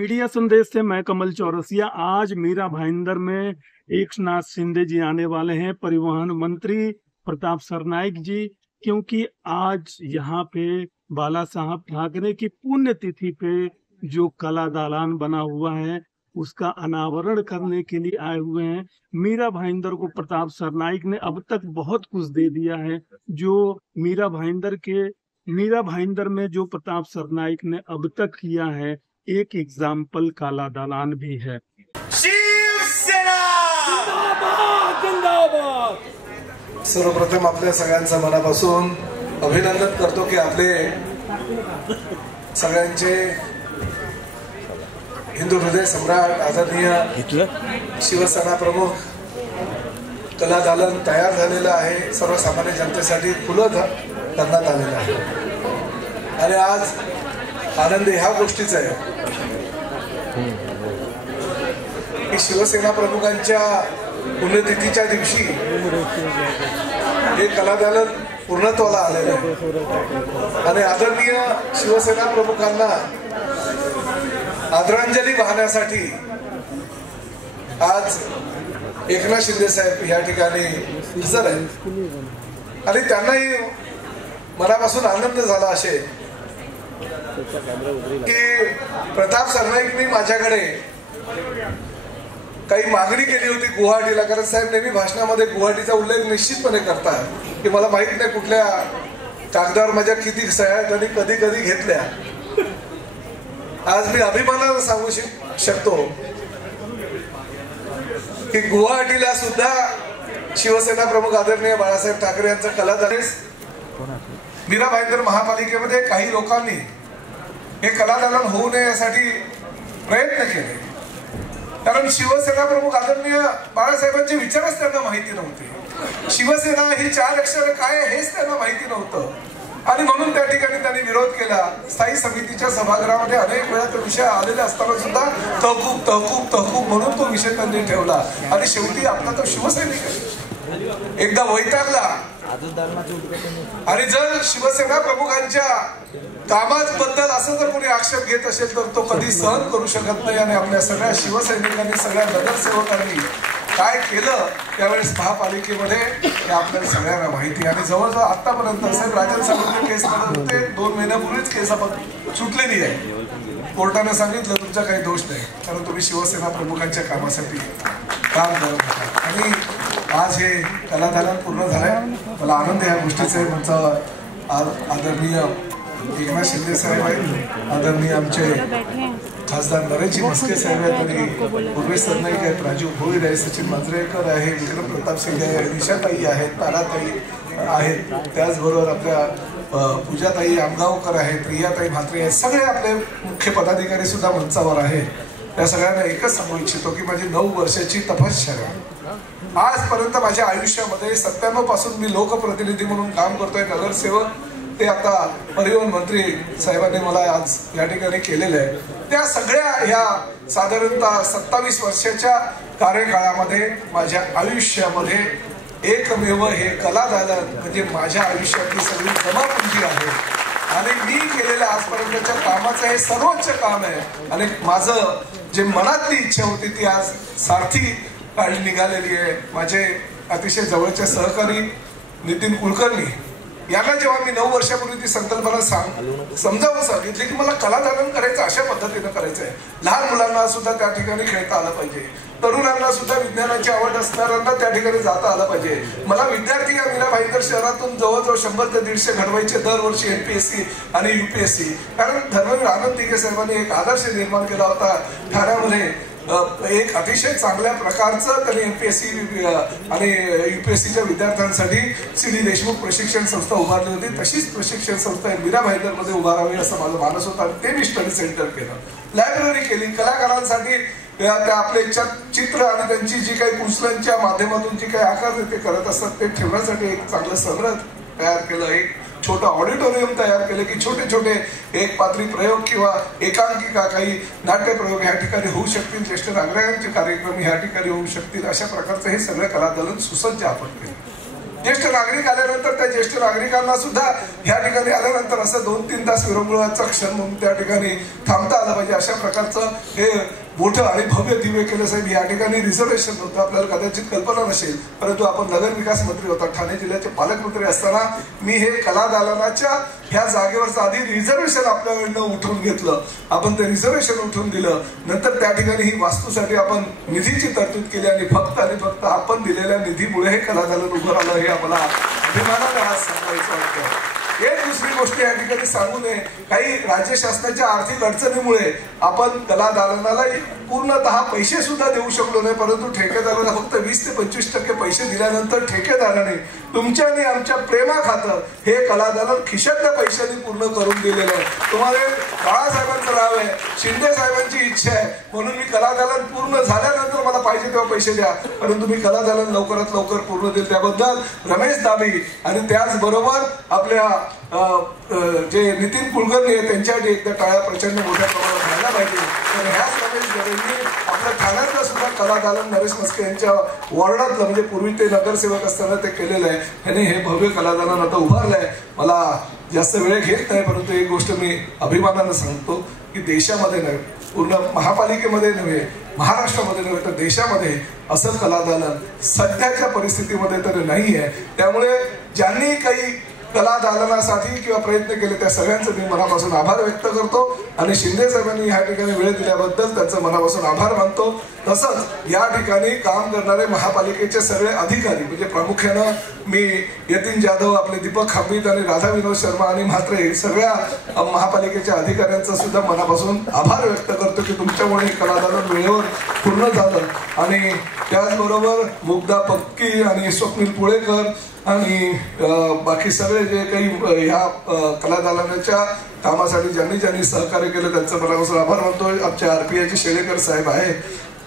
Media संदेश से मैं कमल चौरसिया। आज मीरा भाईंदर में एकनाथ शिंदे जी आने वाले हैं, परिवहन मंत्री प्रताप सरनाईक जी, क्योंकि आज यहाँ पे बाला साहब ठाकरे की पुण्यतिथि पे जो कला दालान बना हुआ है उसका अनावरण करने के लिए आए हुए हैं। मीरा भाईंदर को प्रताप सरनाईक ने अब तक बहुत कुछ दे दिया है। जो मीरा भाईंदर में जो प्रताप सरनाईक ने अब तक किया है, एक एग्जाम्पल काला दालान भी है। शिवसेना जिंदाबाद जिंदाबाद। सर्वप्रथम आपल्या सगळ्यांचा मनापासून अभिनंदन करतो की आपले सगळ्यांचे हिंदू हृदय सम्राट आदरणीय शिवसेना प्रमुख कला दालन तयार झालेलं आहे, सर्वसामान्य जनतेसाठी खुलं करण्यात आलेलं आहे। आणि आज आनंद ह्या गोष्टीचा आहे की शिवसेना प्रमुखांच्या पुण्यतिथीच्या दिवशी हे कला दालन पूर्णत्वाला आलेलं आहे आणि आदरणीय शिवसेना प्रमुखांना आदरांजली वाहण्यासाठी आज एकनाथ शिंदे साहेब या ठिकाणी हजर आहेत आणि त्यांनाही मनापासून आनंद झाला असेल की प्रताप सरनाईकनी माझ्याकडे काही मागणी केली होती गुवाहाटीला, कारण साहेब नेहमी भाषणामध्ये गुवाहाटीचा उल्लेख निश्चितपणे करतात की मला माहित नाही कुठल्या कागदावर माझ्या किती सह्या त्यांनी कधी कधी घेतल्या। आज मी अभिमानानं सांगू शकतो की गुवाहाटीला सुद्धा शिवसेना प्रमुख आदरणीय बाळासाहेब ठाकरे यांचा कला दालन मीरा भाईंदर महापालिकेमध्ये काही लोकांनी हे कला दालन होऊ नये यासाठी प्रयत्न केले, कारण शिवसेना प्रमुख आदरणीय बाळासाहेबांचे विचारच त्यांना माहिती नव्हते। शिवसेना ही 4 अक्षर काय आहे हेच त्यांना माहिती नव्हतं आणि म्हणून त्या ठिकाणी त्यांनी विरोध केला। स्थायी समितीच्या सभागृहामध्ये अनेक वेळा तो विषय आलेला असताना सुद्धा तहकूब तहकूब तहकूब म्हणून तो विषय त्यांनी ठेवला आणि शेवटी आपला तो शिवसैनिक एकदा वैतागला आणि जर शिवसेना प्रमुखांच्या कामाबद्दल असं जर कोणी आक्षेप घेत असेल तर तो कधी सहन करू शकत नाही आणि आपल्या सगळ्या शिवसैनिकांनी सगळ्या नगरसेवकांनी काय केलं त्यावेळेस महापालिकेमध्ये हे आपल्याला सगळ्यांना माहिती आणि जवळजवळ आतापर्यंत साहेब राजन साहेबांच्या केस मध्ये होते 2 महिन्यापूर्वीच केस आपण सुटलेली आहे। कोर्टाने सांगितलं तुमचा काही दोष नाही, कारण तुम्ही शिवसेना प्रमुखांच्या कामासाठी काम करत होता आणि आज हे कला दालन पूर्ण झालंय। मला आनंद या गोष्टीचा आहे। आमचा आदरणीय एकनाथ शिंदे साहेब आहेत, आदरणीय आमचे खासदार नरेशजी मस्के साहेब आहेत आणि उर्वेश सरनाईक आहेत, राजीव भोईर आहे, सचिन मांजरेकर आहे, विक्रम प्रताप सिंग आहे, निशाताई आहेत, ताराताई आहेत, त्याचबरोबर आपल्या पूजाताई आमगावकर आहेत, प्रियाताई म्हात्रे आहेत, सगळे आपले मुख्य पदाधिकारी सुद्धा मंचावर आहेत। त्या सगळ्यांना एकच सांगू इच्छितो की माझी 9 वर्षाची तपश्चर्या आजपर्यंत माझ्या आयुष्यामध्ये 97 पासून मी लोकप्रतिनिधी म्हणून काम करतोय, नगरसेवक ते आता परिवहन मंत्री साहेबांनी मला आज या ठिकाणी केलेलं आहे। त्या सगळ्या ह्या साधारणतः 27 वर्षाच्या कार्यकाळामध्ये माझ्या आयुष्यामध्ये एकमेव हे कला दालन म्हणजे माझ्या आयुष्यातली सगळी जमापुंजी आहे आणि मी केलेल्या आजपर्यंतच्या कामाचं हे सर्वोच्च काम आहे आणि माझं जे मनातली इच्छा होती ती आज सारथी काढली निघालेली आहे। माझे अतिशय जवळचे सहकारी नितीन कुलकर्णी यांना जेव्हा मी 9 वर्षापूर्वी ती संकल्पना समजावून सांगितली की मला कला दालन करायचं अशा पद्धतीनं करायचं आहे, लहान मुलांना सुद्धा त्या ठिकाणी खेळता आलं पाहिजे, तरुणांना सुद्धा विज्ञानाची आवड असणाऱ्यांना त्या ठिकाणी जाता आलं पाहिजे। मला विद्यार्थी या मीरा भाईंदर शहरातून जवळजवळ 100 ते 150 घडवायचे दरवर्षी एमपीएससी आणि यूपीएससी, कारण धर्मवीर आनंद दिघे साहेबांनी एक आदर्श निर्माण केला होता। ठाण्यामध्ये एक अतिशय चांगल्या प्रकारचं त्यांनी एमपीएससी आणि यूपीएससीच्या विद्यार्थ्यांसाठी सी.डी. देशमुख प्रशिक्षण संस्था उभारली होती, तशीच प्रशिक्षण संस्था मीरा भाईंदर मध्ये उभारावी असं माझं मानस होतं आणि ते मी स्टडी सेंटर केलं, लायब्ररी केली, कलाकारांसाठी त्या आपले चित्र आणि त्यांची जी काही पुस्तकांच्या माध्यमातून जी काही आकार ते करत असतात ते ठेवण्यासाठी एक चांगलं संग्रह तयार केलं, एक छोटा ऑडिटोरियम तयार केले की छोटे छोटे एक पात्री प्रयोग किंवा एकांकिका काही नाट्य प्रयोग या ठिकाणी होऊ शकतील, ज्येष्ठ नागरिकांचे कार्यक्रम या ठिकाणी होऊ शकतील, अशा प्रकारचं हे सगळं कला दालन सुसज्ज आपण केलं। ज्येष्ठ नागरिक आल्यानंतर त्या ज्येष्ठ नागरिकांना सुद्धा या ठिकाणी आल्यानंतर असं 2-3 तास विरंगुळाचा क्षण म्हणून त्या ठिकाणी थांबता आलं पाहिजे. अशा प्रकारचं हे मोठं आणि भव्य दिव्य केलं साहेब. या ठिकाणी रिझर्वेशन होतं, आपल्याला कदाचित कल्पना नसेल, परंतु आपण नगर विकास मंत्री होता, ठाणे जिल्ह्याचे पालकमंत्री असताना मी हे कला दालनाच्या ह्या जागेवरचं आधी रिझर्वेशन आपल्याकडनं उठवून घेतलं. आपण ते रिझर्वेशन उठवून दिलं. नंतर त्या ठिकाणी ही वास्तूसाठी आपण निधीची तरतूद केली आणि फक्त आपण दिलेल्या निधीमुळे हे कला दालन उभं राहिलं. हे आम्हाला अभिमानाने आज सांगायचं वाटतं. एक दुसरी गोष्ट या ठिकाणी सांगू नये, काही राज्य शासनाच्या आर्थिक अडचणीमुळे आपण कला दालनाला पूर्णतः पैसे सुद्धा देऊ शकलो नाही, परंतु ठेकेदाराला फक्त 20 ते 25% पैसे दिल्यानंतर ठेकेदाराने तुमच्या आणि आमच्या प्रेमाखातर हे कला दालन खिशातल्या पैशांनी पूर्ण करून दिलेलं आहे. तुम्हाला बाळासाहेबांचं नाव आहे, शिंदे साहेबांची इच्छा आहे, म्हणून मी कला दालन पूर्ण झाल्यानंतर मला पाहिजे तेव्हा पैसे द्या, परंतु मी कला दालन लवकरात लवकर पूर्ण देईल. त्याबद्दल रमेश दाबी आणि त्याचबरोबर आपल्या जे नितीन कुलकर्णी आहे त्यांच्यासाठी एकदा टाळ्या प्रचंड मोठ्या प्रमाणात व्हायला पाहिजे. तर ह्याच रमेश दाबींनी आपल्या ठाण्यातलं सुद्धा कला दालन नरेश मस्के यांच्या वॉर्डातलं, म्हणजे पूर्वी ते नगरसेवक असताना ते केलेलं आहे. त्यांनी हे भव्य कला दालन आता उभारलंय. मला जास्त वेळ घेत नाही, परंतु एक गोष्ट मी अभिमानानं सांगतो की देशामध्ये नव्हे, पूर्ण महापालिकेमध्ये नव्हे, महाराष्ट्रामध्ये नव्हे, तर देशामध्ये असं कला दालन सध्याच्या परिस्थितीमध्ये तर नाही आहे. त्यामुळे ज्यांनी काही कला दालनासाठी किंवा प्रयत्न केले त्या सगळ्यांचं मी मनापासून आभार व्यक्त करतो आणि शिंदे साहेबांनी या ठिकाणी वेळ दिल्याबद्दल त्यांचं मनापासून आभार मानतो. तसंच या ठिकाणी काम करणारे महापालिकेचे सगळे अधिकारी, म्हणजे प्रामुख्यानं मी यतीन जाधव, आपले दीपक खांबीत आणि राधा विनोद शर्मा आणि म्हात्रे सगळ्या महापालिकेच्या अधिकाऱ्यांचा सुद्धा मनापासून आभार व्यक्त करतो की तुमच्यामुळे कला दालन वेळेवर पूर्ण झालं. आणि त्याचबरोबर मुग्धा पक्की आणि स्वप्नील पुळेकर आणि बाकी सगळे जे काही ह्या कला दालनाच्या कामासाठी ज्यांनी सहकार्य केलं त्यांचं मनापासून आभार मानतोय. आमच्या RPIचे शेळेकर साहेब आहेत,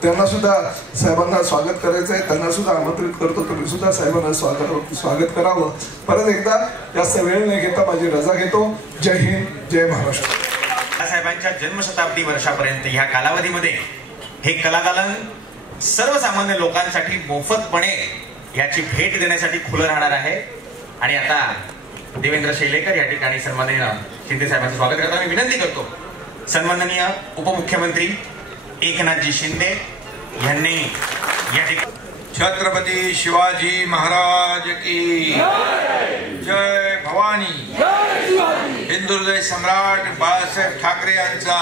त्यांना सुद्धा साहेबांना स्वागत करायचं आहे, त्यांना सुद्धा आमंत्रित करतो. तुम्ही सुद्धा साहेबांना स्वागत करावं. परत एकदा जास्त वेळ न घेता माझी रजा घेतो. जय हिंद, जय महाराष्ट्र. साहेबांच्या जन्मशताब्दी वर्षापर्यंत ह्या कालावधीमध्ये हे कला दालन सर्वसामान्य लोकांसाठी मोफतपणे याची भेट देण्यासाठी खुलं राहणार आहे. आणि आता देवेंद्र शेलेकर या ठिकाणी सन्माननीय शिंदे साहेबांचं स्वागत करताना मी विनंती करतो, सन्माननीय उपमुख्यमंत्री एकनाथजी शिंदे यांनी या ठिकाणी छत्रपती शिवाजी महाराज की जय भवानी, हिंदुहृदय सम्राट बाळासाहेब ठाकरे यांचा,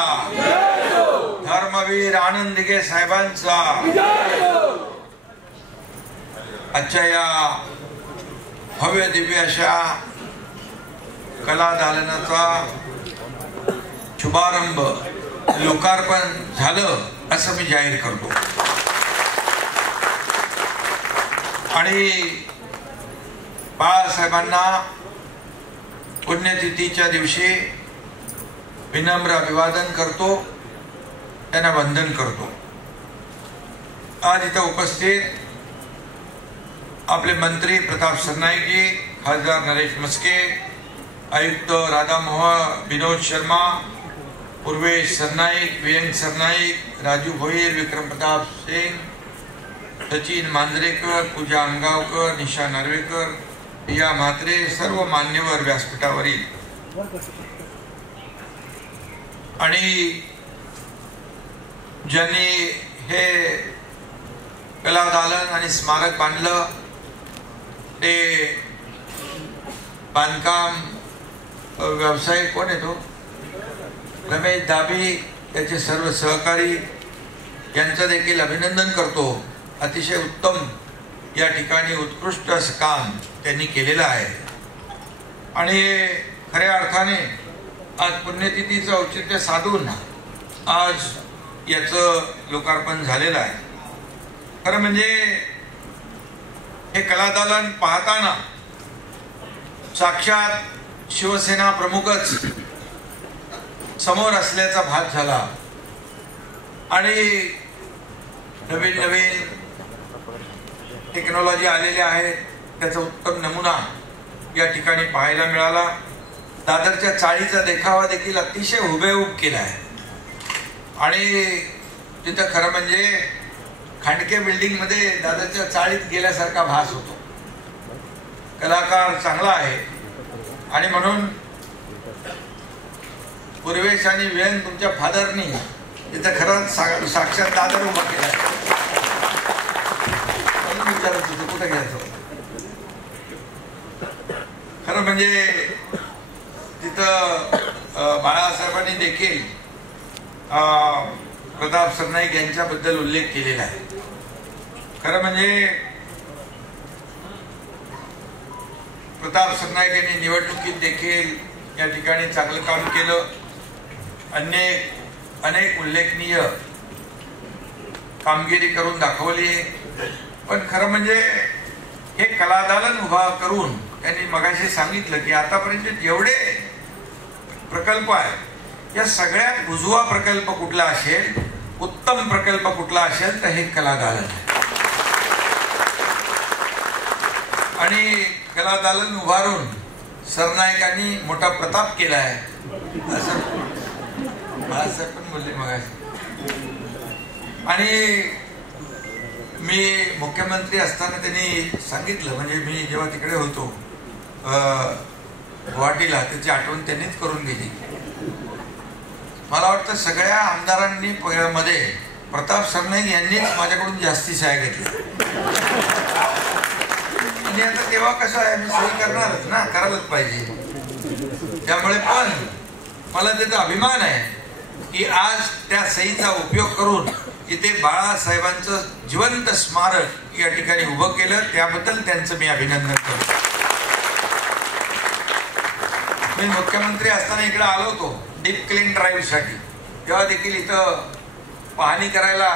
धर्मवीर आनंद दिघे साहेबांचा आजच्या या भव्य दिव्य अशा कला दालनाचा शुभारंभ, लोकार्पण झालं असं मी जाहीर करतो. आणि बाळासाहेबांना पुण्यतिथीच्या दिवशी विनम्र अभिवादन करतो, त्यांना वंदन करतो. आज इथं उपस्थित आपले मंत्री प्रताप सरनाईकजी, खासदार नरेश मस्के, आयुक्त राधामोहन विनोद शर्मा, पूर्वेश सरनाईक, वियंग सरनाईक, राजू भोईर, विक्रम प्रताप सिंग, सचिन मांजरेकर, पूजा अंगावकर, निशा नार्वेकर, पिया म्हात्रे, सर्व मान्यवर व्यासपीठावरील आणि ज्यांनी हे कला दालन आणि स्मारक बांधलं, ते बांधकाम व्यावसायिक कोण आहे तो रमेश दाबी, त्याचे सर्व सहकारी यांचं देखील अभिनंदन करतो. अतिशय उत्तम या ठिकाणी उत्कृष्ट असं काम त्यांनी केलेलं आहे. आणि खऱ्या अर्थाने आज पुण्यतिथीचं औचित्य साधून आज याचं लोकार्पण झालेलं आहे. खरं म्हणजे हे कला दालन पाहताना साक्षात शिवसेना प्रमुखच समोर असल्याचा भास झाला. आणि नवीन नवीन टेक्नॉलॉजी आलेल्या आहेत, त्याचा उत्तम नमुना या ठिकाणी पाहायला मिळाला. दादरच्या चाळीचा देखावा देखील अतिशय हुबेहूब केला आहे. आणि तिथं खरं म्हणजे खांडके बिल्डिंग मध्ये दादरच्या चाळीत गेल्यासारखा भास होतो. कलाकार चांगला आहे आणि म्हणून पूर्वेश आणि व्यंग तुमच्या फादरनी इथं खरंच साक्षात दादर उभा केला. विचारत होतो कुठं घ्यायचं. खरं म्हणजे तिथं बाळासाहेबांनी देखील प्रताप सरनाईक यांच्याबद्दल उल्लेख केलेला आहे. खरं म्हणजे प्रताप सरनाईक यांनी निवडणुकीत देखील या ठिकाणी चांगलं काम केलं. अनेक उल्लेखनीय कामगिरी करून दाखवली. पण खरं म्हणजे हे कलादालन उभा करून त्यांनी मगाशी सांगितलं की आतापर्यंत जेवढे प्रकल्प आहेत या सगळ्यात उजवा प्रकल्प कुठला असेल, उत्तम प्रकल्प कुठला असेल तर हे कलादालन आहे. आणि कलादालन उभारून सरनाईकांनी मोठा प्रताप केला आहे असं बाळासाहेब पण बोलले मगाशी. आणि मी मुख्यमंत्री असताना त्यांनी सांगितलं, म्हणजे मी जेव्हा तिकडे होतो गुवाहाटीला, त्याची आठवण त्यांनीच करून दिली. मला वाटतं सगळ्या आमदारांनी मध्ये प्रताप सरनाईक यांनीच माझ्याकडून जास्ती सह्या घेतल्या. आणि आता तेव्हा कसं आहे, मी सही करणारच ना, करायलाच पाहिजे. त्यामुळे पण मला त्याचा अभिमान आहे की आज त्या सहीचा उपयोग करून इथे बाळासाहेबांचं जिवंत स्मारक या ठिकाणी उभं केलं. त्याबद्दल त्यांचं मी अभिनंदन करतो. मी मुख्यमंत्री असताना इकडे आलो होतो डीप क्लीन ड्राईव्ह साठी. तेव्हा देखील इथं पाहणी करायला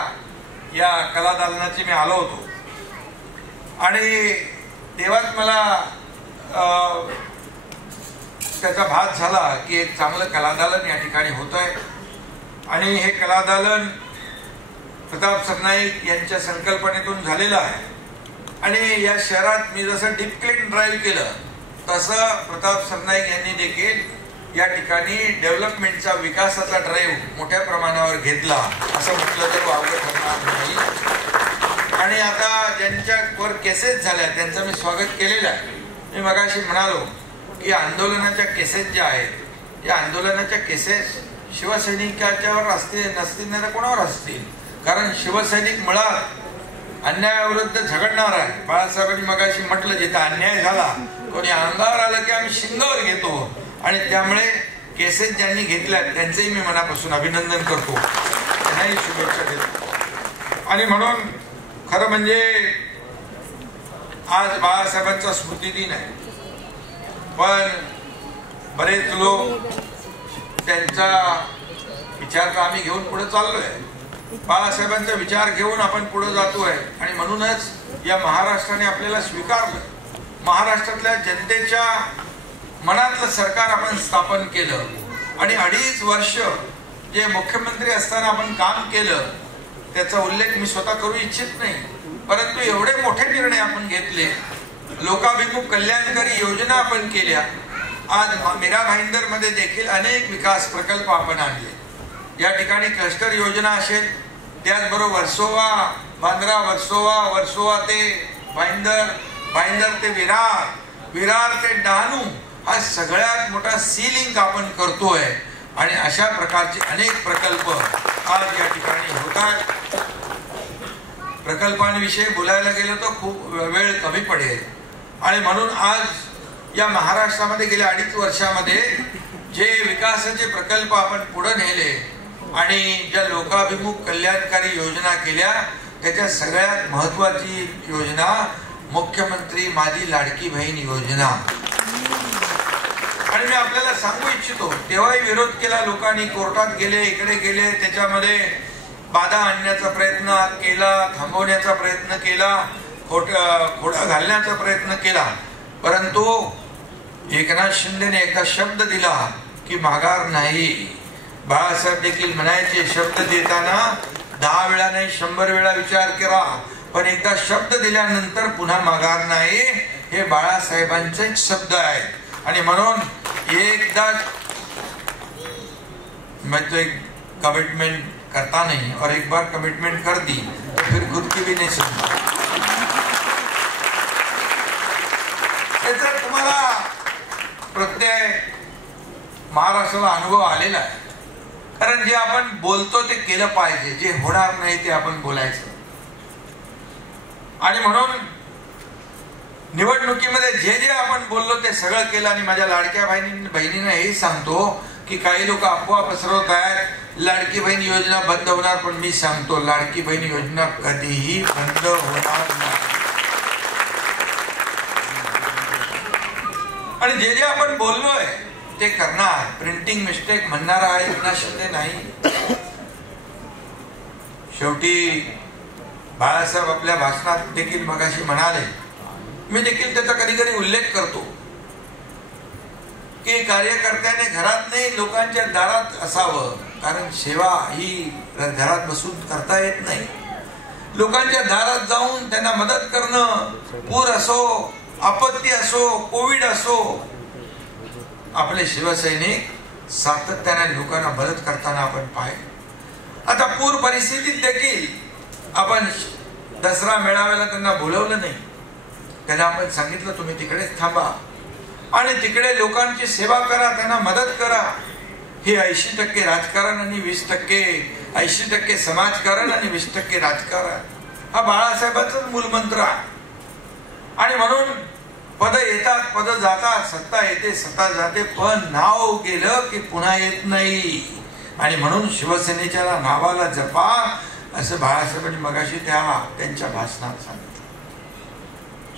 या कलादालनाची मी आलो होतो. आणि तेव्हाच मला त्याचा भास झाला की एक चांगलं कलादालन या ठिकाणी होत आहे. आणि हे कलादालन प्रताप सरनाईक यांच्या संकल्पनेतून झालेलं आहे. आणि या शहरात मी जसं डीप क्लीन ड्राईव्ह केलं तसं प्रताप सरनाईक यांनी देखील या ठिकाणी डेव्हलपमेंटचा, विकासाचा ड्राईव्ह मोठ्या प्रमाणावर घेतला असं म्हटलं तर वावगं ठरणार नाही. आणि आता ज्यांच्यावर केसेस झाल्या त्यांचं मी स्वागत केलेलं आहे. मी मगाशी म्हणालो की आंदोलनाच्या केसेस ज्या आहेत या आंदोलनाच्या केसेस शिवसैनिकाच्यावर असतील नसतील नाही तर कोणावर असतील. कारण शिवसैनिक मुळात अन्यायाविरुद्ध झगडणार आहे. बाळासाहेबांनी मगाशी म्हटलं जिथं अन्याय झाला कोणी अंगावर आलं की आम्ही शिंगावर घेतो. आणि त्यामुळे केसेस ज्यांनी घेतल्या त्यांचंही मी मनापासून अभिनंदन करतो, त्यांनाही शुभेच्छा देतो. आणि म्हणून खरं म्हणजे आज बाळासाहेबांचा स्मृती दिन आहे. पण बरेच लोक त्यांचा विचार तर आम्ही घेऊन पुढे चाललोय. बाळासाहेबांचा विचार घेऊन आपण पुढे जातोय. आणि म्हणूनच या महाराष्ट्राने आपल्याला स्वीकारलं. महाराष्ट्रातल्या जनतेच्या मनातलं सरकार आपण स्थापन केलं. आणि 2.5 वर्ष जे मुख्यमंत्री असताना आपण काम केलं त्याचा उल्लेख मी स्वतः करू इच्छित नाही. परंतु एवढे मोठे निर्णय आपण घेतले, लोकाभिमुख कल्याणकारी योजना आपण केल्या. आज मीरा भाईंदर मध्ये देखील अनेक विकास प्रकल्प आपण आणले. या ठिकाणी क्लस्टर योजना असेल, त्याचबरोबर वर्सोवा, बांद्रा वर्सोवा, वर्सोवा ते भाईंदर, भाईंदर ते विरार, विरार ते डहाणू, हा सगळ्यात मोठा सी लिंक आपण करतोय. आणि अशा प्रकारचे अनेक प्रकल्प आज या ठिकाणी होत आहेत. प्रकल्पांविषयी बोलायला गेलं तर खूप वेळ कमी पडेल. आणि म्हणून आज या महाराष्ट्रामध्ये गेल्या 2.5 वर्षामध्ये जे विकासाचे प्रकल्प आपण पुढे नेले आणि ज्या लोकाभिमुख कल्याणकारी योजना केल्या त्याच्या सगळ्यात महत्वाची योजना मुख्यमंत्री माझी लाडकी बहीण योजना. आणि मी आपल्याला सांगू इच्छितो, तेव्हाही विरोध केला लोकांनी, कोर्टात गेले, इकडे गेले, त्याच्यामध्ये बाधा आणण्याचा प्रयत्न केला, थांबवण्याचा प्रयत्न केला, खोडा घालण्याचा प्रयत्न केला. परंतु एकनाथ शिंदेने एकदा शब्द दिला की माघार नाही. बाळासाहेब देखील म्हणायचे शब्द देताना 10 वेळा नाही 100 वेळा विचार करा, पण एकदा शब्द दिल्यानंतर पुन्हा माघार नाही. हे बाळासाहेबांचे शब्द आहेत. आणि म्हणून एकदा मैं एक कमिटमेंट करता नहीं और एक बार कमिटमेंट कर दी तो फिर खुद की भी नहीं सुनता. प्रत्यय महाराष्ट्राला अनुभव आलेला आहे. कारण जे आपण बोलतो ते केलं पाहिजे, जे होणार नाही ते आपण बोलायचं. आणि म्हणून निवडणुकीमध्ये जे जे आपण बोललो ते सगळं केलं. आणि माझ्या लाडक्या बहिणींना हेही सांगतो की काही लोक अफवा पसरवत आहेत लाडकी बहीण योजना बंद होणार, पण मी सांगतो लाडकी बहीण योजना कधीही बंद होणार नाही. आणि जे जे आपण बोललोय ते करणार. प्रिंटिंग मिस्टेक म्हणणारा आहे विनाशते नाही. शेवटी बाळासाहेब आपल्या भाषणात देखील मगाशी म्हणाले, मी देखील त्याचा कधी कधी उल्लेख करतो की कार्यकर्त्याने घरात नाही लोकांच्या दारात असावं. कारण सेवा ही घरात बसून करता येत नाही. लोकांच्या दारात जाऊन त्यांना मदत करणं, पूर असो, आपत्ती असो, कोविड असो, आपले शिवसैनिक सातत्याने लोकांना मदत करताना आपण पाहिले. आता पूर परिस्थितीत देखील आपण दसरा मेळाव्याला त्यांना बोलवलं नाही. त्यांना आपण सांगितलं तुम्ही तिकडेच थांबा आणि तिकडे लोकांची सेवा करा, त्यांना मदत करा. हे 80% राजकारण आणि 20% 80% समाजकारण आणि 20% राजकारण, हा बाळासाहेबांचाच मूलमंत्र आहे. आणि म्हणून पद येतात, पद जातात, सत्ता येते, सत्ता जाते, पण नाव गेलं की पुन्हा येत नाही. आणि म्हणून शिवसेनेच्या नावाला जपा असं बाळासाहेबांनी मगाशी त्यांच्या भाषणात सांगितलं.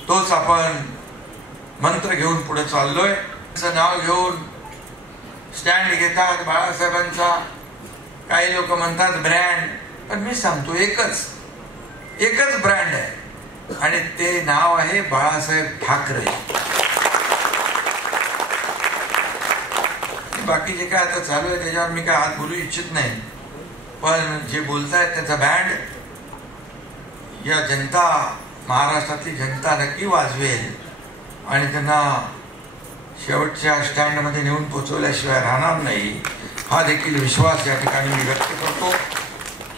तोच आपण मंत्र घेऊन पुढे चाललोय. नाव घेऊन स्टँड घेतात बाळासाहेबांचा. काही लोक म्हणतात ब्रँड, पण मी सांगतो एकच ब्रँड आहे आणि ते नाव आहे बाळासाहेब ठाकरे. बाकी जे काय आता चालू आहे त्याच्यावर मी काय हात बोलू इच्छित नाही, पण जे बोलतायत त्याचा बँड या जनता, महाराष्ट्रातली जनता नक्की वाजवेल आणि त्यांना शेवटच्या स्टँड मध्ये नेऊन पोहोचवल्याशिवाय राहणार नाही, हा देखील विश्वास या ठिकाणी मी व्यक्त करतो.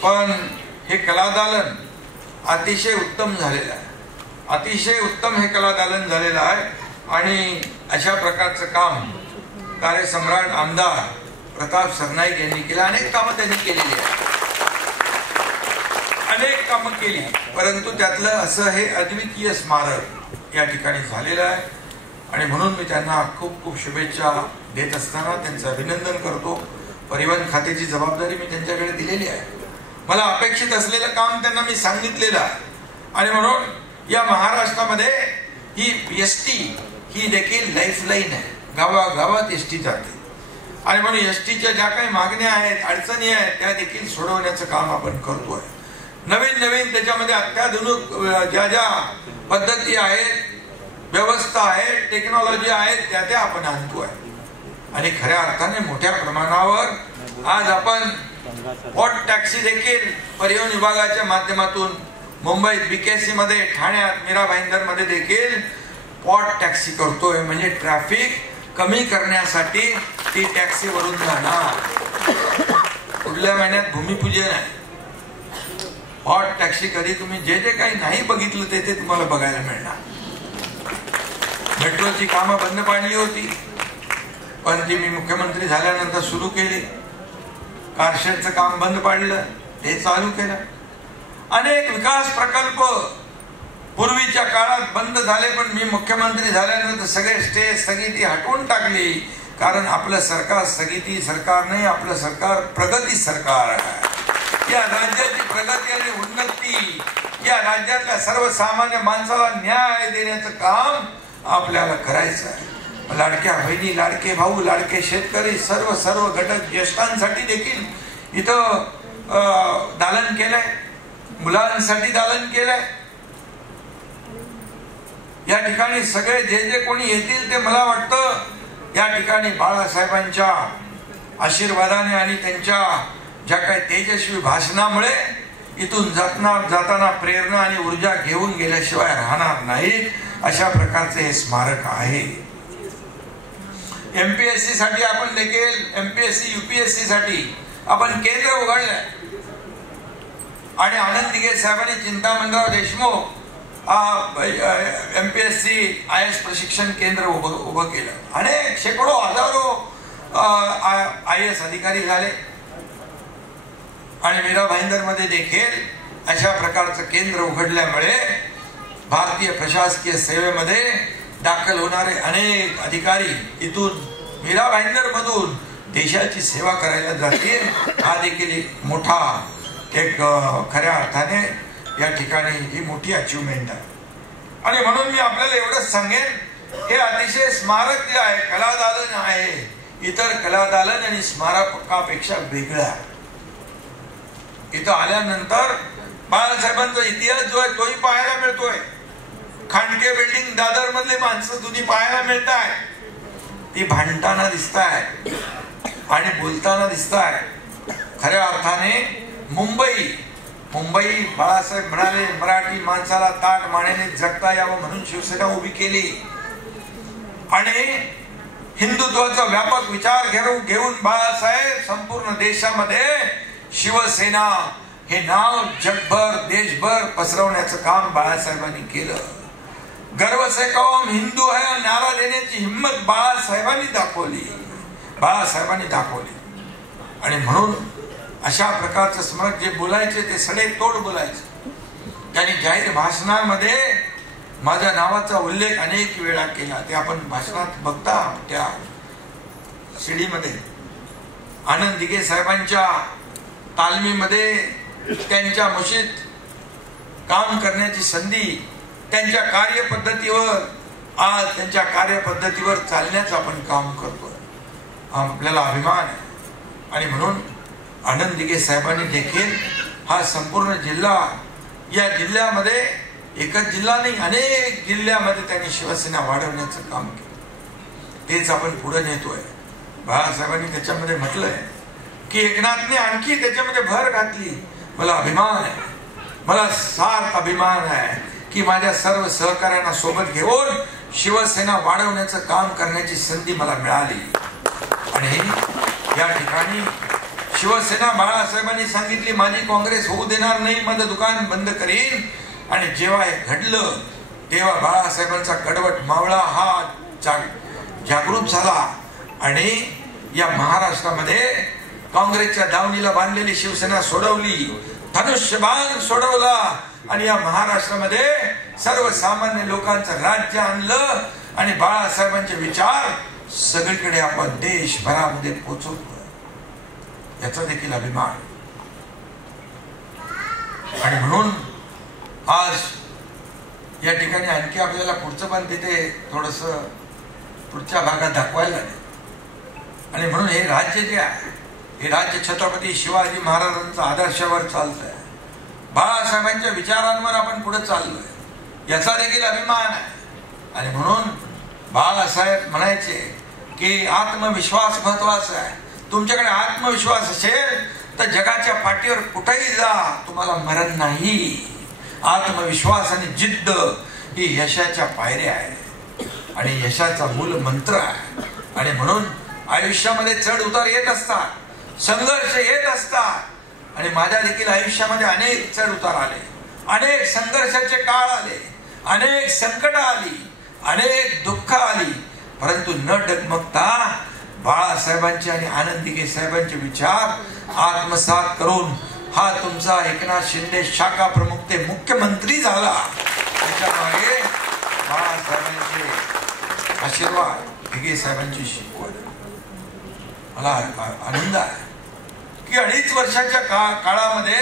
पण हे कलादालन अतिशय उत्तम झालेलं आहे, अतिशय उत्तम हे कलादालन झालेलं आहे. आणि अशा प्रकारचं काम कार्यसम्राट आमदार प्रताप सरनाईक यांनी केलं. अनेक कामं त्यांनी केलेली आहेत, अनेक कामं केली, परंतु त्यातलं असं हे अद्वितीय स्मारक या ठिकाणी झालेलं आहे. आणि म्हणून मी त्यांना खूप खूप शुभेच्छा देत असताना त्यांचं अभिनंदन करतो. परिवहन खात्याची जबाबदारी मी त्यांच्याकडे दिलेली आहे. मला अपेक्षित असलेलं काम त्यांना मी सांगितलेलं आहे. आणि म्हणून या महाराष्ट्रामध्ये ही एसटी ही देखील लाईफलाईन आहे. गावागावात एसटी जाते आणि म्हणून एसटीच्या ज्या काही मागण्या आहेत, अडचणी आहेत, त्या देखील सोडवण्याचं काम आपण करतोय. नवीन नवीन त्याच्यामध्ये अत्याधुनिक ज्या ज्या पद्धती आहेत, व्यवस्था आहे, टेक्नॉलॉजी आहे, त्या आपण आणतोय. आणि खऱ्या अर्थाने मोठ्या प्रमाणावर आज आपण पॉट टॅक्सी देखील परिवहन विभागाच्या माध्यमातून मुंबईत बीकेसी मध्ये, ठाण्यात, मीरा भाईंदर मध्ये देखील पॉट टॅक्सी करतोय. म्हणजे ट्रॅफिक कमी करण्यासाठी ती टॅक्सी वरून जाणार. पुढल्या महिन्यात भूमिपूजन आहे. पॉट टॅक्सी कधी तुम्ही जे जे काही नाही बघितलं ते तुम्हाला बघायला मिळणार. मेट्रोची कामं बंद पाडली होती, पण ती मी मुख्यमंत्री झाल्यानंतर सुरू केली. कारशेडचं काम बंद पाडलं, ते चालू केलं. अनेक विकास प्रकल्प पूर्वीच्या काळात बंद झाले, पण मी मुख्यमंत्री झाल्यानंतर सगळे स्टे स्थगिती हटवून टाकली. कारण आपलं सरकार स्थगिती सरकार नाही, आपलं सरकार प्रगती सरकार आहे. या राज्याची प्रगती आणि उन्नती, या राज्यातल्या सर्वसामान्य माणसाला न्याय देण्याचं काम आपल्याला करायचं आहे. लाडक्या बहिणी, लाडके भाऊ, लाडके शेतकरी, सर्व घटक ज्येष्ठांसाठी देखील इथं दालन केलंय, मुलांसाठी दालन केलंय. या ठिकाणी सगळे जे जे कोणी येतील ते मला वाटतं या ठिकाणी बाळासाहेबांच्या आशीर्वादाने आणि त्यांच्या ज्या काही तेजस्वी भाषणामुळे इथून जाताना प्रेरणा आणि ऊर्जा घेऊन गेल्याशिवाय राहणार नाहीत. अशा प्रकारचे हे स्मारक आहे. एमपीएससी साठी आपण देखील, एमपीएससी यूपीएससी साठी आपण केंद्र उघडलंय. आणि आनंद दिघे साहेबांनी, चिंतामणराव देशमुख MPSC IAS प्रशिक्षण केंद्र उभं केलं. अनेक शेकडो हजारो IAS अधिकारी झाले. आणि मीरा भाईंदर मध्ये देखील अशा प्रकारचं केंद्र उघडल्यामुळे भारतीय प्रशासकीय सेवेमध्ये दाखल होणारे अनेक अधिकारी इथून मीरा भाईंदर मधून देशाची सेवा करायला जातील. हा देखील एक मोठा खऱ्या अर्थाने या ठिकाणी ही मोठी अचिव्हमेंट आहे. आणि म्हणून मी आपल्याला एवढंच सांगेन, हे अतिशय स्मारक जे आहे, कलादालन आहे, इतर कलादालन आणि स्मारकापेक्षा वेगळं आहे. इथं आल्यानंतर बाळासाहेबांचा इतिहास जो आहे तोही पाहायला मिळतोय. खांडके बिल्डिंग दादर मधले माणसं जुनी पाहायला मिळत आहे. ती भांडताना दिसत आहे आणि बोलताना दिसत आहे. खऱ्या अर्थाने मुंबई बाळासाहेब म्हणाले मराठी माणसाला ताट मानेने जगता यावं म्हणून शिवसेना उभी केली. आणि हिंदुत्वाचा व्यापक विचार घेऊन बाळासाहेब संपूर्ण देशामध्ये शिवसेना हे नाव जगभर देशभर पसरवण्याचं काम बाळासाहेबांनी केलं. गर्व से कौम हिंदू है नारा देण्याची हिंमत बाळासाहेबांनी दाखवली. आणि म्हणून अशा प्रकारचं स्मारक जे बोलायचे ते सडेतोड बोलायचे. त्यांनी जाहीर भाषणामध्ये माझ्या नावाचा उल्लेख अनेक वेळा केला. ते आपण भाषणात बघता त्या शिडीमध्ये. आनंद दिघे साहेबांच्या तालमीमध्ये त्यांच्या मुशीत काम करण्याची संधी, त्यांच्या कार्यपद्धतीवर आज त्यांच्या कार्यपद्धतीवर चालण्याचं आपण काम करतोय. आपल्याला अभिमान आहे. आणि म्हणून आनंद दिघे साहेबांनी देखील हा संपूर्ण जिल्हा, या जिल्ह्यामध्ये एकच जिल्हा नाही अनेक जिल्ह्यामध्ये त्यांनी शिवसेना वाढवण्याचं काम केलं. तेच आपण पुढे नेतोय. बाळासाहेबांनी त्याच्यामध्ये म्हटलंय की एकनाथने आणखी त्याच्यामध्ये भर घातली. मला अभिमान आहे, मला सार्थ अभिमान आहे की माझ्या सर्व सहकार्यांना सोबत घेऊन शिवसेना वाढवण्याचं काम करण्याची संधी मला मिळाली. आणि या ठिकाणी शिवसेना बाळासाहेबांनी सांगितली माझी काँग्रेस होऊ देणार नाही, माझं दुकान बंद करीन. आणि जेव्हा हे घडलं तेव्हा बाळासाहेबांचा कडवट मावळा हा जागृत झाला. आणि या महाराष्ट्रामध्ये काँग्रेसच्या दावणीला बांधलेली शिवसेना सोडवली, धनुष्यबाण सोडवला. आणि या महाराष्ट्रामध्ये सर्वसामान्य लोकांचं राज्य आणलं. आणि बाळासाहेबांचे विचार सगळीकडे आपण देशभरामध्ये पोहोचवतो, याचा देखील अभिमान. आणि म्हणून आज या ठिकाणी आणखी आपल्याला पुढचं पण तिथे थोडस पुढच्या भागात दाखवायला नाही. आणि म्हणून हे राज्य जे आहे हे राज्य छत्रपती शिवाजी महाराजांच्या आदर्शावर चालत आहे. बाळासाहेबांच्या विचारांवर आपण पुढे चाललोय, याचा देखील अभिमान आहे. आणि म्हणून बाळासाहेब म्हणायचे की आत्मविश्वास महत्वाचा आहे. तुमच्याकडे आत्मविश्वास असेल तर जगाच्या पाठीवर कुठेही जा, तुम्हाला मरण नाही. आत्मविश्वास आणि जिद्द ही यशाच्या पायऱ्या आहे आणि यशाचा मूल मंत्र आहे. आणि म्हणून आयुष्यामध्ये चढ उतार येत असतात, संघर्ष येत असतात. आणि माझ्या देखील आयुष्यामध्ये अनेक चढ उतार आले, अनेक संघर्षाचे काळ आले, अनेक संकट आली, अनेक दुःख आली. परंतु न डगमगता बाळासाहेबांचे आणि आनंद दिघे साहेबांचे विचार आत्मसात करून हा तुमचा एकनाथ शिंदे शाखा प्रमुख ते मुख्यमंत्री झाला. त्याच्या मागे बाळासाहेबांचे आशीर्वाद, दिघे साहेबांची शिकवण. मला आनंद आहे की 2.5 वर्षाच्या काळामध्ये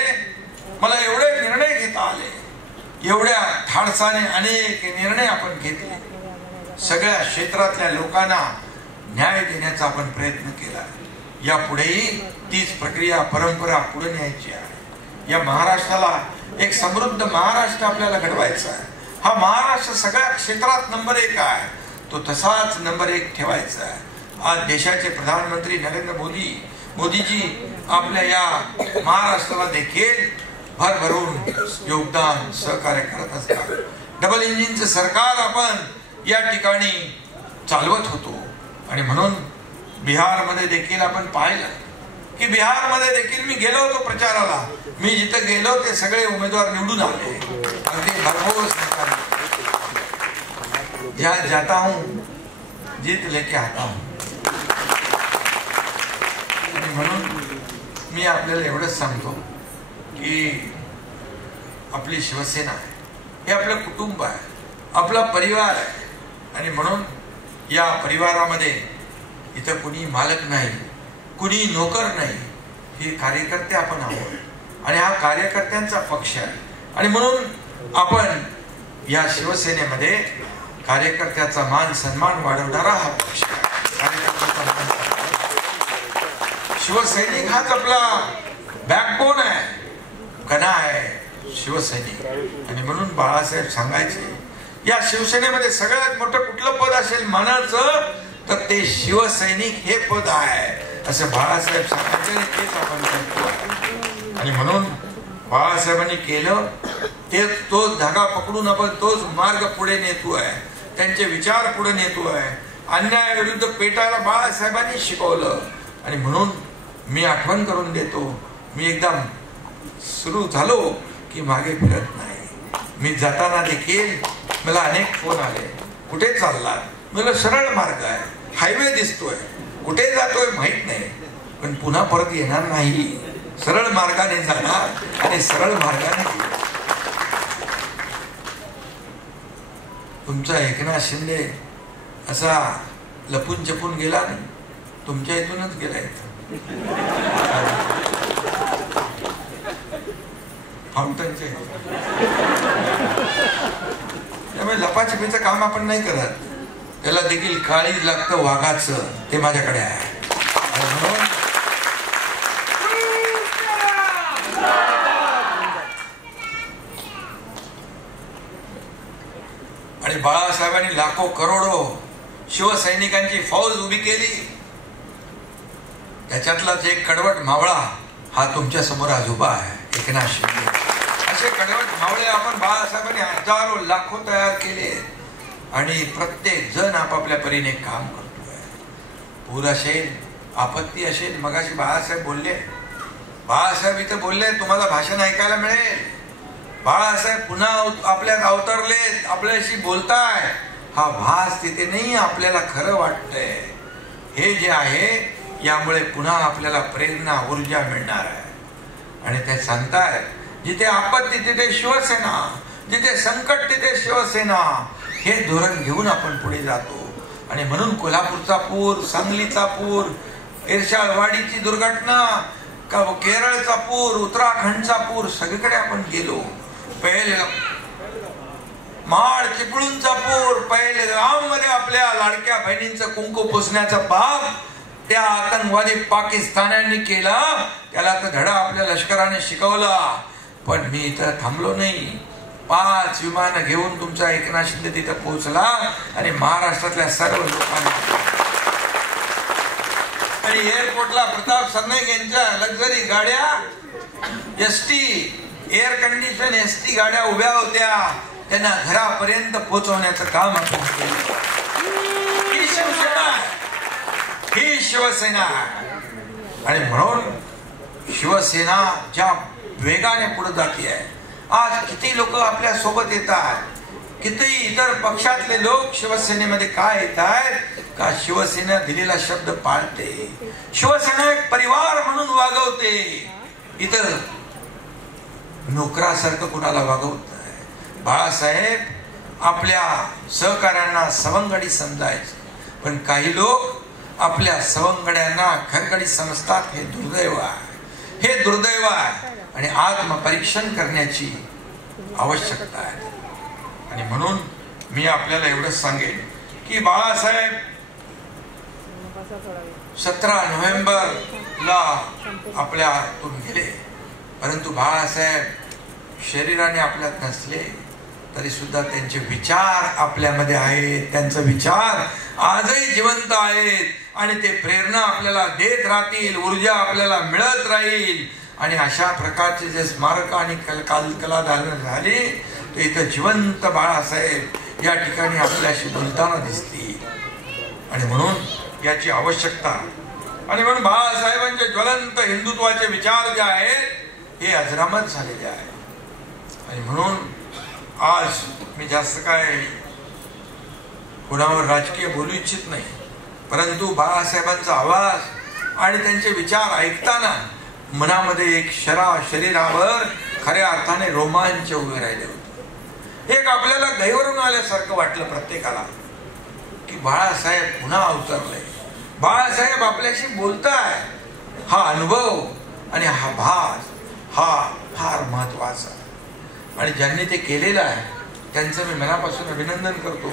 मला एवढे निर्णय घेता आले, एवढ्या धाडसाने अनेक निर्णय आपण घेतले. सगळ्या क्षेत्रातल्या लोकांना न्याय देण्याचा आपण प्रयत्न केला. यापुढेही तीच प्रक्रिया परंपरा पुढे न्यायची आहे. या महाराष्ट्राला एक समृद्ध महाराष्ट्र आपल्याला घडवायचा आहे. हा महाराष्ट्र सगळ्या क्षेत्रात नंबर 1 आहे, तो तसाच नंबर 1 ठेवायचा आहे. आज देशाचे प्रधानमंत्री नरेंद्र मोदीजी आपल्या या महाराष्ट्राला देखील भरभरून योगदान सहकार्य करत असतात. डबल इंजिनचं सरकार आपण या ठिकाणी चालवत होतो. आणि म्हणून बिहारमध्ये देखील आपण पाहिलं की बिहारमध्ये देखील मी गेलो होतो प्रचाराला. मी जिथे गेलो ते सगळे उमेदवार निवडून आले. अगदी भरपूर जहाँ जाता हूँ जीत लेके आता हूँ. आणि म्हणून मी आपल्याला एवढंच सांगतो की आपली शिवसेना आहे, हे आपलं कुटुंब आहे, आपला परिवार आहे. आणि म्हणून या परिवारामध्ये इथं कुणी मालक नाही, कुणी नोकर नाही, हे कार्यकर्ते आपण आहोत आणि हा कार्यकर्त्यांचा पक्ष आहे. आणि म्हणून आपण या शिवसेनेमध्ये कार्यकर्त्याचा मान सन्मान वाढवणारा हा पक्ष आहे. कार्यकर्त्याचा मान, शिवसैनिक हाच आपला बॅकबोन आहे, कणा आहे शिवसैनिक. आणि म्हणून बाळासाहेब सांगायचे या शिवसेनेमध्ये सगळ्यात मोठं कुठलं पद असेल मानाचं तर ते शिवसैनिक हे पद आहे असं बाळासाहेब सांगायचे. तेच आपण करतो. आणि म्हणून बाळासाहेबांनी केलं तेच, तोच धागा पकडून आपण तोच मार्ग पुढे नेतोय, त्यांचे विचार पुढे नेतोय. अन्यायाविरुद्ध पेटायला बाळासाहेबांनी शिकवलं. आणि म्हणून मी आठवण करून देतो, मी एकदम सुरू झालो की मागे फिरत नाही. मी जाताना देखील मला अनेक फोन आले, कुठे चाललात? मला सरळ मार्ग आहे, हायवे दिसतोय, कुठे जातोय माहित नाही, पण पुन्हा परत येणार नाही, सरळ मार्गाने जाणार आणि सरळ मार्गाने येणार. तुमचा एकनाथ शिंदे असा लपून छपून गेला नाही, तुमच्या इथूनच गेला. फाउंटनचे त्यामुळे लपाछपीचं काम आपण नाही करत, त्याला देखील काळीज लागतं वाघाचं, ते माझ्याकडे आहे. आणि बाळासाहेबांनी लाखो करोडो शिवसैनिकांची फौज उभी केली. त्याच्यातलाच एक कडवट मावळा हा तुमच्या समोर आज उभा आहे, एकनाथ शिंदे. असे कडवट मावळे आपण बाळासाहेबांनी हजारो लाखो तयार केले आणि प्रत्येक जण आपापल्या परीने काम करतोय. पूर असेल, आपत्ती असेल, मगाशी बाळासाहेब बोलले, बाळासाहेब इथं बोलले, तुम्हाला भाषण ऐकायला मिळेल. बाळासाहेब पुन्हा आपल्यात अवतरले, आपल्याशी बोलताय. हा भास तिथे नाही, आपल्याला खरं वाटतंय. हे जे आहे यामुळे पुन्हा आपल्याला प्रेरणा, ऊर्जा मिळणार आहे. आणि ते सांगताय जिथे आपत्ती तिथे शिवसेना, जिथे संकट तिथे शिवसेना, हे धोरण घेऊन आपण पुढे जातो. आणि म्हणून कोल्हापूरचा पूर, सांगलीचा पूर, इर्शाळवाडीची दुर्घटना, केरळचा पूर, उत्तराखंडचा पूर, सगळीकडे आपण गेलो. पहिले माळ चिपळूणचा पूर, पहिले गावामध्ये आपल्या लाडक्या बहिणींचं कुंकू पुसण्याचा पाप त्या आतंकवादी पाकिस्तानांनी केला. त्याला तर धडा आपल्या लष्कराने शिकवला. पण मी इथं थांबलो नाही. 5 विमानं घेऊन तुमचा एकनाथ शिंदे तिथं पोहोचला आणि महाराष्ट्रातल्या सर्व लोकांना आणि एअरपोर्टला प्रताप सरनाईक यांच्या लक्झरी गाड्या, एसटी एअर कंडिशन एसटी गाड्या उभ्या होत्या, त्यांना घरापर्यंत पोहोचवण्याचं काम आपण केलं. ही शिवसेना, ही शिवसेना. आणि म्हणून शिवसेना ज्या वेगाने पुढे जाती आहे, आज किती लोक आपल्या सोबत येतात, किती इतर पक्षातले लोक शिवसेनेमध्ये काय येत आहेत का शिवसेना दिलेला शब्द पाळते, शिवसेना एक परिवार म्हणून वागवते. इतर नोकरासारखं कुणाला वागवत नाही. बाळासाहेब आपल्या सहकार्यांना सवंगडी समजायचे, पण काही लोक आपल्या सवंगड्यांना खरकडी समजतात. हे दुर्दैव आहे, हे दुर्दैव आहे. आणि आत्मपरीक्षण करण्याची आवश्यकता आहे. आणि म्हणून मी आपल्याला एवढंच सांगेन की बाळासाहेब 17 नोव्हेंबरला आपल्या हातून गेले, परंतु बाळासाहेब शरीराने आपल्यात नसले तरी सुद्धा त्यांचे विचार आपल्यामध्ये आहेत. त्यांचे विचार आजही जिवंत आहेत आणि ते प्रेरणा आपल्याला देत राहतील, ऊर्जा आपल्याला मिळत राहील. आणि अशा प्रकारचे जे स्मारक आणि कलादालन झाले ते इथं जिवंत बाळासाहेब या ठिकाणी आपल्याशी बोलताना दिसतील. आणि म्हणून याची आवश्यकता. आणि म्हणून बाळासाहेबांचे ज्वलंत हिंदुत्वाचे विचार जे आहेत हे अजरामर झालेले आहेत. आणि म्हणून आज मी जास्त काय कुणावर राजकीय बोलू इच्छित नाही, परंतु बाळासाहेबांचा आवाज आणि त्यांचे विचार ऐकताना मनामध्ये एक शरीरावर खऱ्या अर्थाने रोमांच उभे राहिले होते. एक आपल्याला गहिवरून आल्यासारखं वाटलं प्रत्येकाला की बाळासाहेब पुन्हा अवतरले, बाळासाहेब आपल्याशी बोलताय. हा अनुभव आणि हा भास हा फार महत्वाचा आणि ज्यांनी ते केलेलं आहे त्यांचं मी मनापासून अभिनंदन करतो.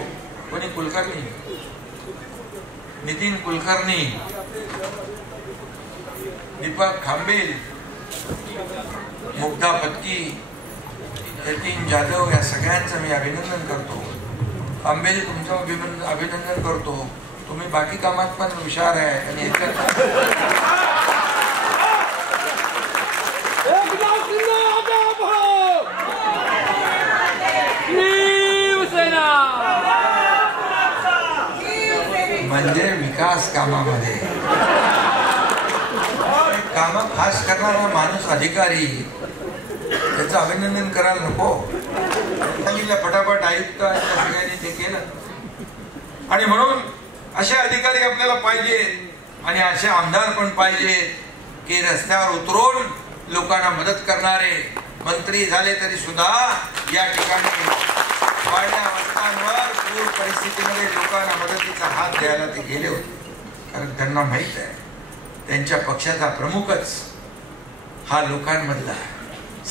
कोणी कुलकर्णी, नितीन कुलकर्णी, दीपक खांबेल, मुग्धा पत्की, यतीन जाधव या सगळ्यांचं मी अभिनंदन करतो. खांबेल तुमचं अभिनंदन करतो, तुम्ही बाकी कामात पण हुशार आहे आणि म्हणजे विकास कामामध्ये काम खास करणारा माणूस अधिकारी त्याचं अभिनंदन करायला नको. सांगितलं पटापट आयुक्त सगळ्यांनी ते केलं आणि म्हणून असे अधिकारी आपल्याला पाहिजेत आणि असे आमदार पण पाहिजेत की रस्त्यावर उतरून लोकांना मदत करणारे. मंत्री झाले तरी सुद्धा या ठिकाणी वाढल्या अवस्थांवर पूर परिस्थितीमध्ये लोकांना मदतीचा हात द्यायला ते गेले होते, कारण त्यांना माहित आहे त्यांच्या पक्षाचा प्रमुखच हा लोकांमधला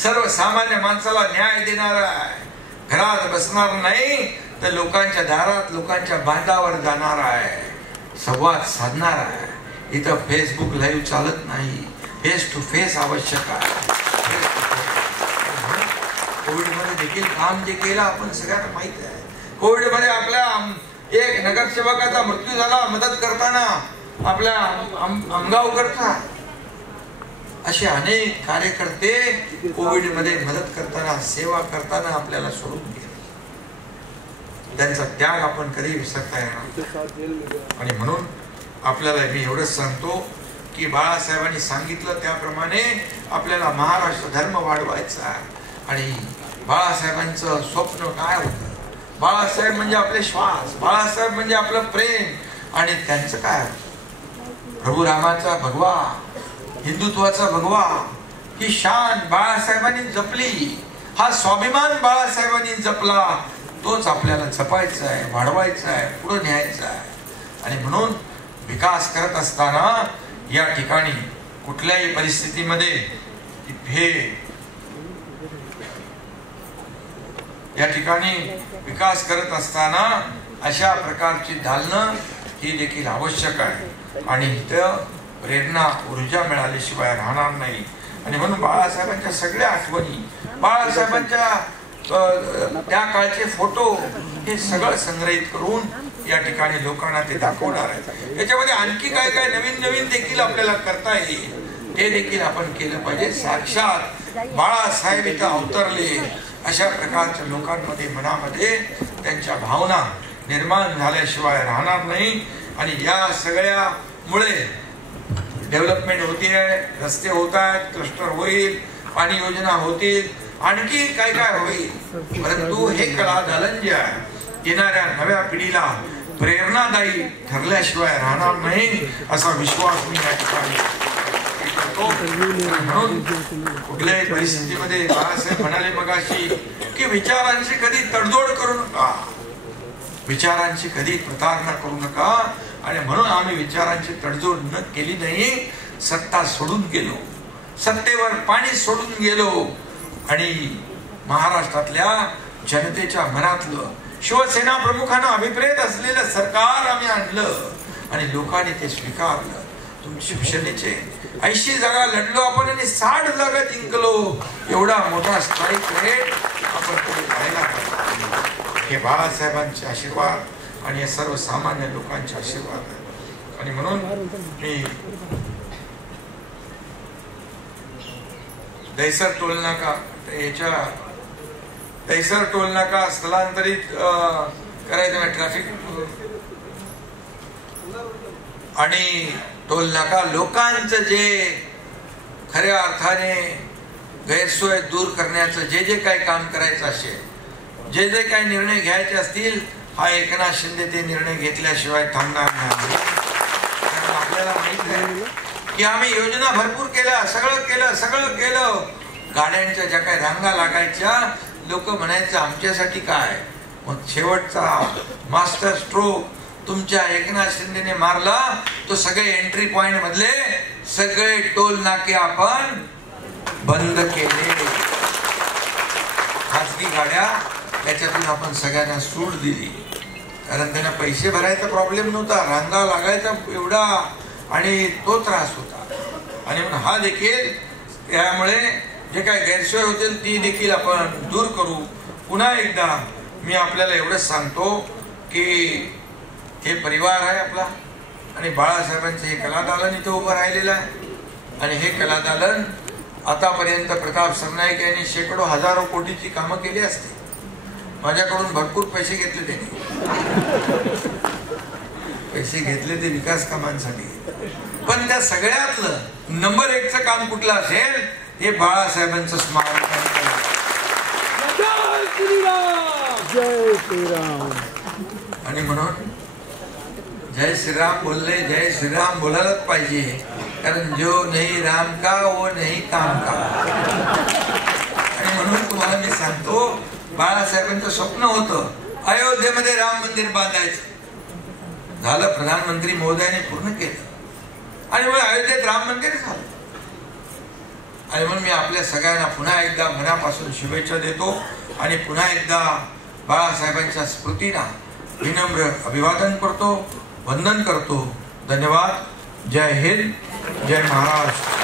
सर्वसामान्य माणसाला न्याय देणारा आहे. घरात बसणार नाही तर लोकांच्या दारात लोकांच्या बांधावर जाणार आहे, संवाद साधणार आहे. इथं फेसबुक लाईव्ह चालत नाही, फेस टू फेस आवश्यक आहे. कोविड मध्ये देखील काम जे केलं आपण सगळ्यांना माहित आहे. कोविड मध्ये आपल्या एक नगरसेवकाचा मृत्यू झाला मदत करताना आपल्या आमगावकरचा. असे अनेक कार्यकर्ते कोविड मध्ये मदत करताना सेवा करताना आपल्याला सोडून गेले. त्यांचा त्याग आपण कधी विसरता येणार. आणि म्हणून आपल्याला मी एवढंच सांगतो की बाळासाहेबांनी सांगितलं त्याप्रमाणे आपल्याला महाराष्ट्र धर्म वाढवायचा आहे. आणि बाळासाहेबांचं स्वप्न काय होतं? बाळासाहेब म्हणजे आपले श्वास, बाळासाहेब म्हणजे आपलं प्रेम आणि त्यांचं काय प्रभू रामाचा भगवा, हिंदुत्वाचा भगवा, ही शान बाळासाहेबांनी जपली, हा स्वाभिमान बाळासाहेबांनी जपला. तोच आपल्याला जपायचा आहे, वाढवायचा आहे, पुढे न्यायचा आहे. आणि म्हणून विकास करत असताना या ठिकाणी कुठल्याही परिस्थितीमध्ये हे या ठिकाणी विकास करत असताना अशा प्रकारची दालनं ही देखील आवश्यक आहे. आणि इथं प्रेरणा ऊर्जा मिळाल्याशिवाय राहणार नाही. आणि म्हणून बाळासाहेबांच्या सगळ्या आठवणी, बाळासाहेबांच्या त्या काळचे फोटो हे सगळं संग्रहित करून या ठिकाणी लोकांना ते दाखवणार आहे. त्याच्यामध्ये आणखी काय काय नवीन नवीन देखील आपल्याला करता येईल ते देखील आपण केलं पाहिजे. साक्षात बाळासाहेब इथं अवतरले अशा प्रकारच्या लोकांमध्ये मनामध्ये त्यांच्या भावना निर्माण झाल्याशिवाय राहणार नाही. आणि या सगळ्यामुळे डेव्हलपमेंट होती आहे, रस्ते होत आहेत, क्लस्टर होईल, पाणी योजना होतील, आणखी काय काय होईल. परंतु हे कलादालन जे आहे येणाऱ्या नव्या पिढीला प्रेरणादायी ठरल्याशिवाय राहणार नाही असा विश्वास मी या ठिकाणी करतो. म्हणून कुठल्याही परिस्थितीमध्ये बाळासाहेब म्हणाले मगाशी की विचारांची कधी तडजोड करू नका, विचारांची कधी प्रतारणा करू नका. आणि म्हणून आम्ही विचारांची तडजोड न केली नाही, सत्ता सोडून गेलो, सत्तेवर पाणी सोडून गेलो आणि महाराष्ट्रातल्या जनतेच्या मनातलं शिवसेना प्रमुखांना अभिप्रेत असलेलं सरकार आम्ही आणलं आणि लोकांनी ते स्वीकारलं. तुमच्या शिवसेनेचे 80 जागा लढलो आपण आणि 60 जागा जिंकलो. एवढा मोठा स्ट्राईक रेट आपण कधी पाहिला का? हे बाळासाहेबांचे आशीर्वाद आणि या सर्वसामान्य लोकांचे आशीर्वाद आहे. आणि म्हणून मी दहिसर टोलनाका याच्या दहिसर टोलनाका स्थलांतरित करायचं ट्रॅफिक आणि टोलनाका लोकांचं जे खऱ्या अर्थाने गैरसोय दूर करण्याचं जे जे काही काम करायचं असेल जे जे काही निर्णय घ्यायचे असतील हा एकनाथ शिंदे ते निर्णय घेतल्याशिवाय थांबणार नाही. कारण आपल्याला माहित आहे की आम्ही योजना भरपूर केल्या, सगळं केलं. गाड्यांच्या ज्या काही रांगा लागायच्या, लोक म्हणायचं आमच्यासाठी काय. मग शेवटचा मास्टर स्ट्रोक तुमच्या एकनाथ शिंदेने मारला. तो सगळे एंट्री पॉइंट मधले सगळे टोल नाके आपण बंद केले. खासगी गाड्या त्याच्यातून आपण सगळ्यांना सूट दिली, कारण त्यांना पैसे भरायचा प्रॉब्लेम नव्हता, रांगा लागायचा एवढा आणि तो त्रास होता. आणि म्हणून हा देखील त्यामुळे जे काही गैरसोय होतील ती देखील आपण दूर करू. पुन्हा एकदा मी आपल्याला एवढंच सांगतो की हे परिवार आहे आपला आणि बाळासाहेबांचं हे कलादालन इथं उभं राहिलेलं आहे. आणि हे कलादालन आतापर्यंत प्रताप सरनाईक यांनी शेकडो हजारो कोटीची कामं केली असते. माझ्याकडून भरपूर पैसे घेतले त्यांनी, पैसे घेतले ते विकास कामांसाठी. पण त्या सगळ्यातलं नंबर 1चं काम कुठलं असेल हे बाळासाहेबांचं स्मारक आहे. जय श्रीराम. आणि म्हणून जय श्रीराम बोलले, जय श्रीराम बोलायलाच पाहिजे, कारण जो नाही राम का वो नाही काम का. आणि म्हणून तुम्हाला मी सांगतो, बाळासाहेबांचं स्वप्न होतं अयोध्येमध्ये राम मंदिर बांधायचं. झालं, प्रधानमंत्री महोदयांनी पूर्ण केलं आणि मग अयोध्येत राम मंदिर झालं. आणि म्हणून मी आपल्या सगळ्यांना पुन्हा एकदा मनापासून शुभेच्छा देतो आणि पुन्हा एकदा बाळासाहेबांच्या स्मृतीला विनम्र अभिवादन करतो, वंदन करतो. धन्यवाद. जय हिंद, जय महाराष्ट्र.